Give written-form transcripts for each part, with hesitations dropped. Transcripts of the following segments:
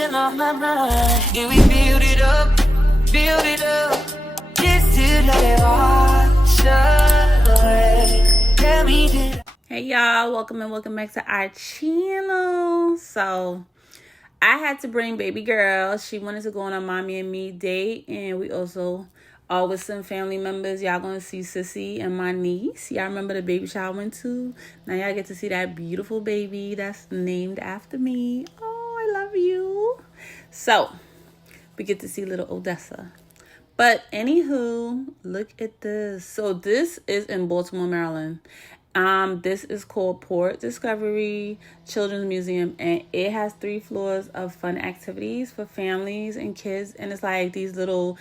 still on my mind. And we build it up, just to let it wash away. Tell me did. Hey y'all, welcome back to our channel. So I had to bring baby girl. She wanted to go on a mommy and me date, and we also all with some family members. Y'all gonna see Sissy and my niece. Y'all remember the baby shower I went to? Now y'all get to see that beautiful baby that's named after me. Oh, I love you. So we get to see little Odessa. But anywho, look at this. So this is in Baltimore, Maryland. This is called Port Discovery Children's Museum, and it has 3 floors of fun activities for families and kids. And it's like these little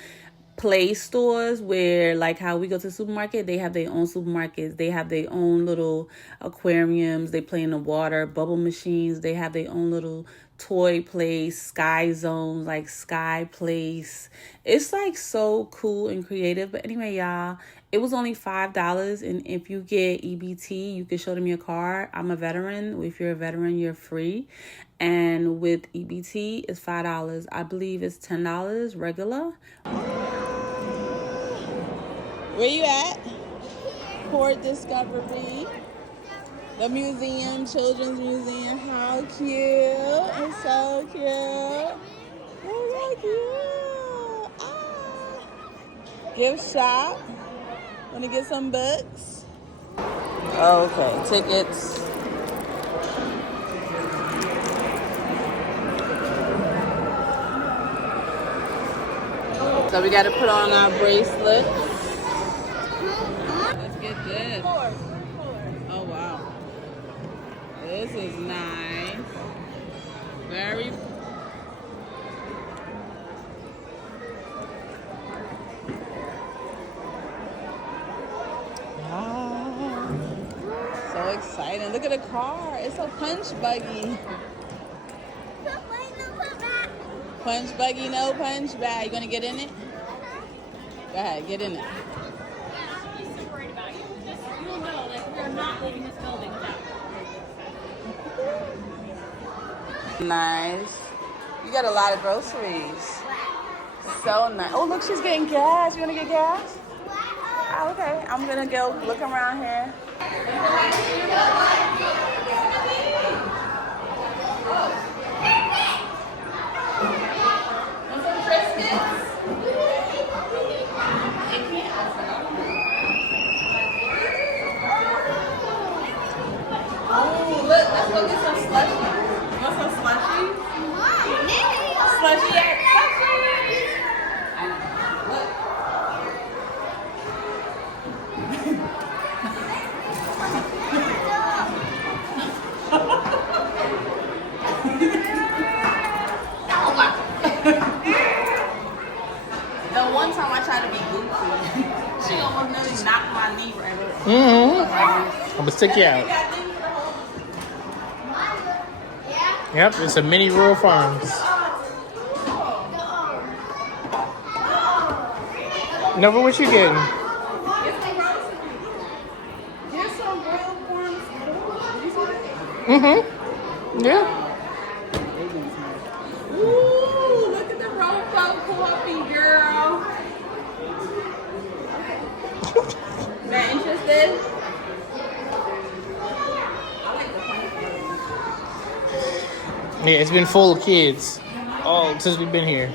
play stores where, like how we go to the supermarket, they have their own supermarkets. They have their own little aquariums. They play in the water, bubble machines. They have their own little toy place, sky zones, like Sky Place. It's like so cool and creative. But anyway, y'all, it was only $5, and if you get EBT, you can show them your card. I'm a veteran. If you're a veteran, you're free. And with EBT, it's $5. I believe it's $10 regular. Where you at? Port Discovery. The museum, Children's Museum. How cute. It's so cute. It's so cute. Ah. Gift shop. Want to get some books? Okay, tickets. So we got to put on our bracelets. Let's get this. Oh, wow. This is nice. Very. Wow. So exciting. Look at the car. It's a punch buggy. Punch buggy, no punch bag. You gonna get in it? Go ahead, get in it. She's so worried about you. Just you'll know, like we're not leaving this building without you. Nice. You got a lot of groceries. So nice. Oh, look, she's getting gas. You wanna get gas? Oh, okay. I'm gonna go look around here. Let's go get some slushy. You want some slushy? Slushy at slushy. Look. The one time I tried to be goofy, she almost nearly knocked my knee right over. I'm gonna stick you out. Yep, it's a mini rural farms. Nova, what you getting? Yeah. Ooh, look at the Rofo coffee, girl. That interested? Yeah, it's been full of kids all since we've been here.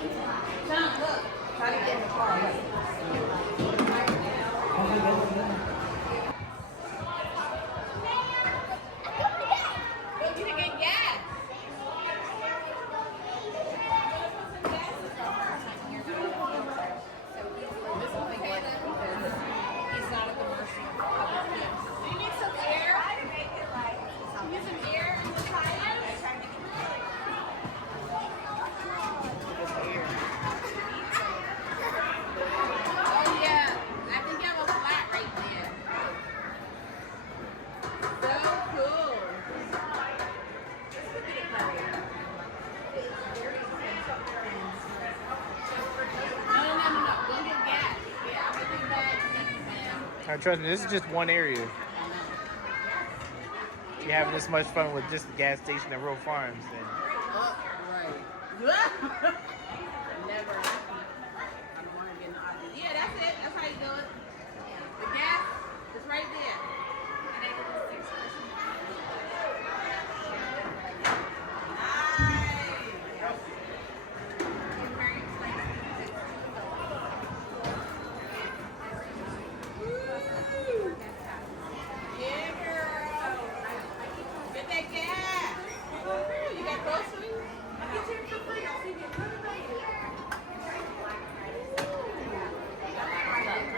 Trust me, this is just one area. You're having this much fun with just the gas station and rural farms, then. Right. Never. I don't want to get an audience. Yeah, that's it. That's how you do it. The gas is right there. Yeah, girl. Get that gas. You got groceries? I get you for free. I'll see you.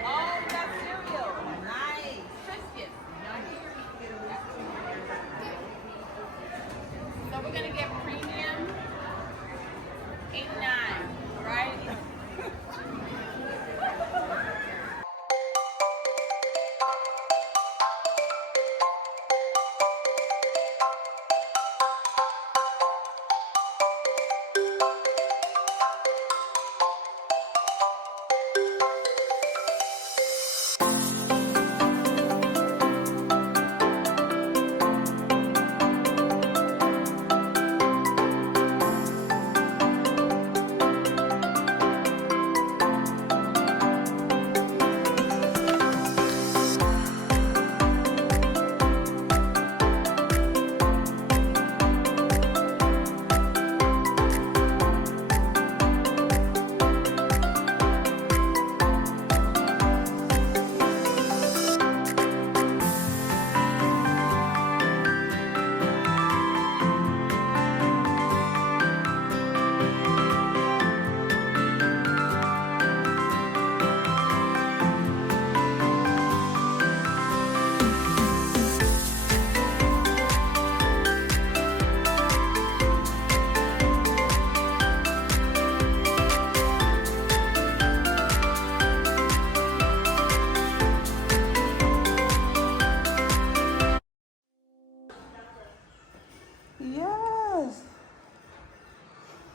Oh, we got cereal. Nice. Biscuits. So we're gonna get premium 89, right? Yes.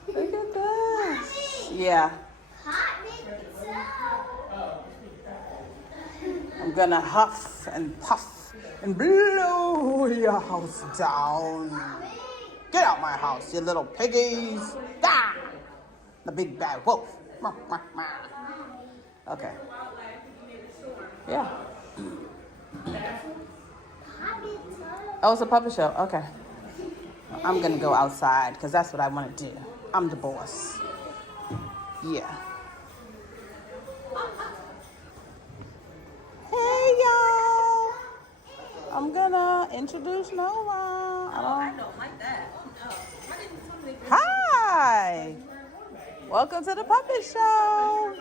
Look at this. Yeah. I'm gonna huff and puff and blow your house down. Get out my house, you little piggies. Ah! The big bad wolf. Okay. Yeah. Oh, it's a puppet show. Okay. I'm gonna go outside because that's what I want to do. I'm the boss. Yeah. Hey y'all. I'm gonna introduce Noah. I don't like that. Hi. Welcome to the puppet show.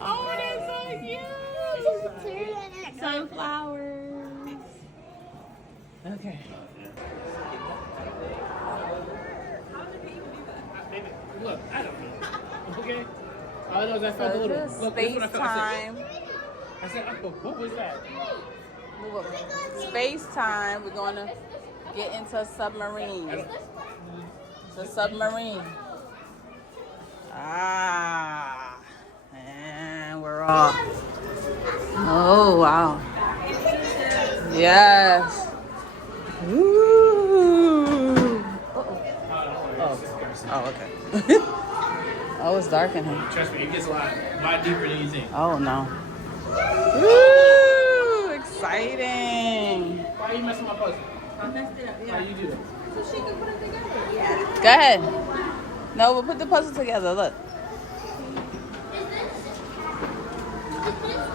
Oh, that's so cute. Sunflowers. Okay. Look, I don't know. Okay? All I know is I felt a little. Look, Space time. I said, what was that? Space time. We're going to get into a submarine. It's a submarine. Ah. And we're off. Oh, wow. Yes. Ooh. Oh, okay. Oh, it's dark in here. Trust me, it gets a lot deeper than you think. Oh, no. Woo! Exciting. Why are you messing with my puzzle? I messed it up, yeah. Why you do that? So she can put it together. Yeah. Go ahead. No, we'll put the puzzle together. Look. Is this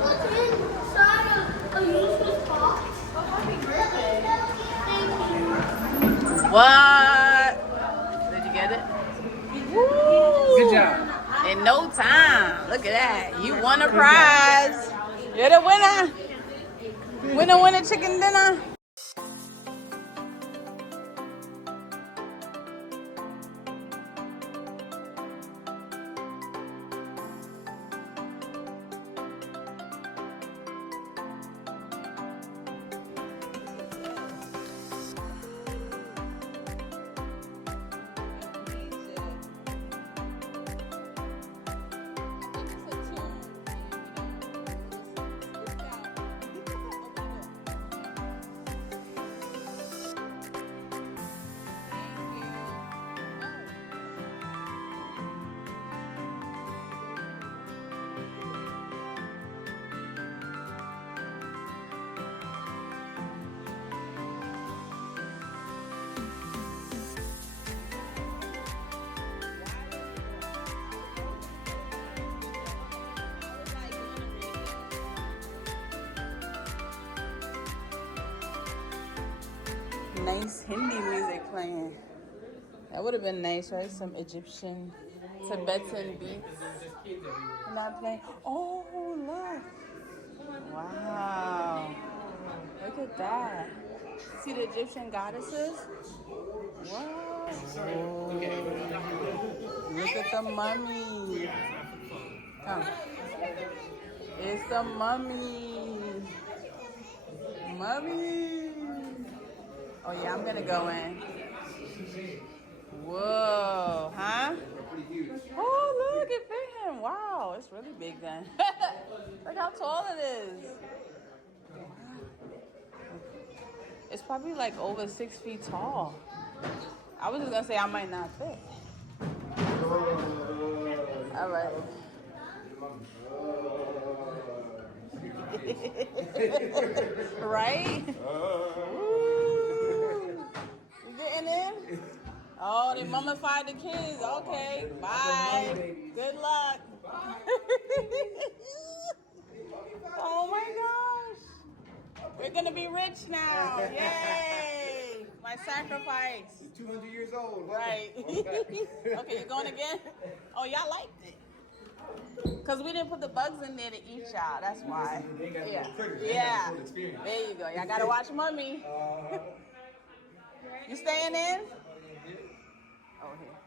what's inside a useless box? Oh, happy birthday. Thank you. What? Did you get it? Woo! Good job. In no time. Look at that. You won a prize. You're the winner. Winner, chicken dinner. nice Hindi music playing. That would have been nice, right? Some Egyptian, Tibetan beats. Not playing. Oh, look. Wow. Look at that. See the Egyptian goddesses? Wow. Look at the mummy. Come. It's the mummy. Mummy. Oh, yeah, I'm going to go in. Whoa, huh? Oh, look, it fit him. Wow, it's really big then. Look how tall it is. It's probably like over 6 feet tall. I was just gonna say I might not fit. All right. Right? Woo. You getting in? Oh, they mummified the kids. Okay, bye. Good luck. Oh my gosh. We're gonna be rich now. Yay! My sacrifice. You're 200 years old. Right. Okay, you going again? Oh, y'all liked it. Because we didn't put the bugs in there to eat y'all. That's why. Yeah. Yeah. There you go. Y'all gotta watch Mummy. You staying in? Oh, here.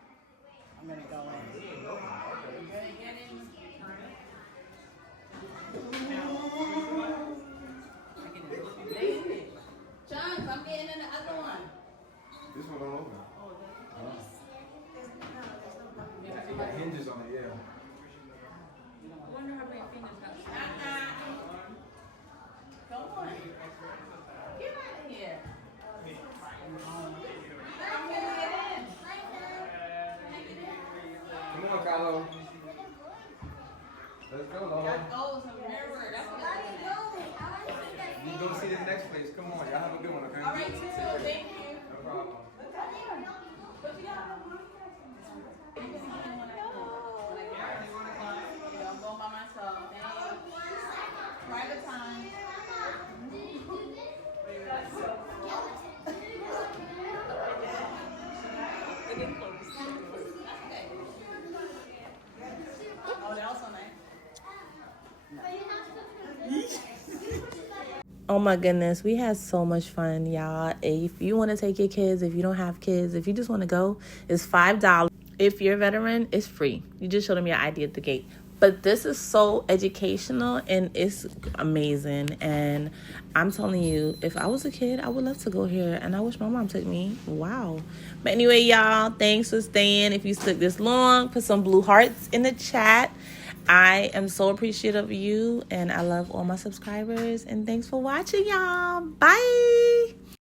I'm gonna go in. John, I'm getting in the other one. This one don't open. It got hinges on it, yeah. I wonder how many fingers got. Come on. Get out of here. Come on, Kylo. Let's go, Lola. That goes a mirror. That's what You go see the next place. Come on, y'all have a good one, okay? all right, too. Thank you. No problem. But you got I'm going by myself. Private time. Oh, they're also nice. Oh my goodness, we had so much fun, y'all. If you want to take your kids, if you don't have kids, if you just want to go, it's $5. If you're a veteran, it's free. You just show them your ID at the gate. But this is so educational and it's amazing. And I'm telling you, if I was a kid, I would love to go here. And I wish my mom took me. Wow. But anyway, y'all, thanks for staying. If you stuck this long, put some blue hearts in the chat. I am so appreciative of you. And I love all my subscribers. And thanks for watching, y'all. Bye.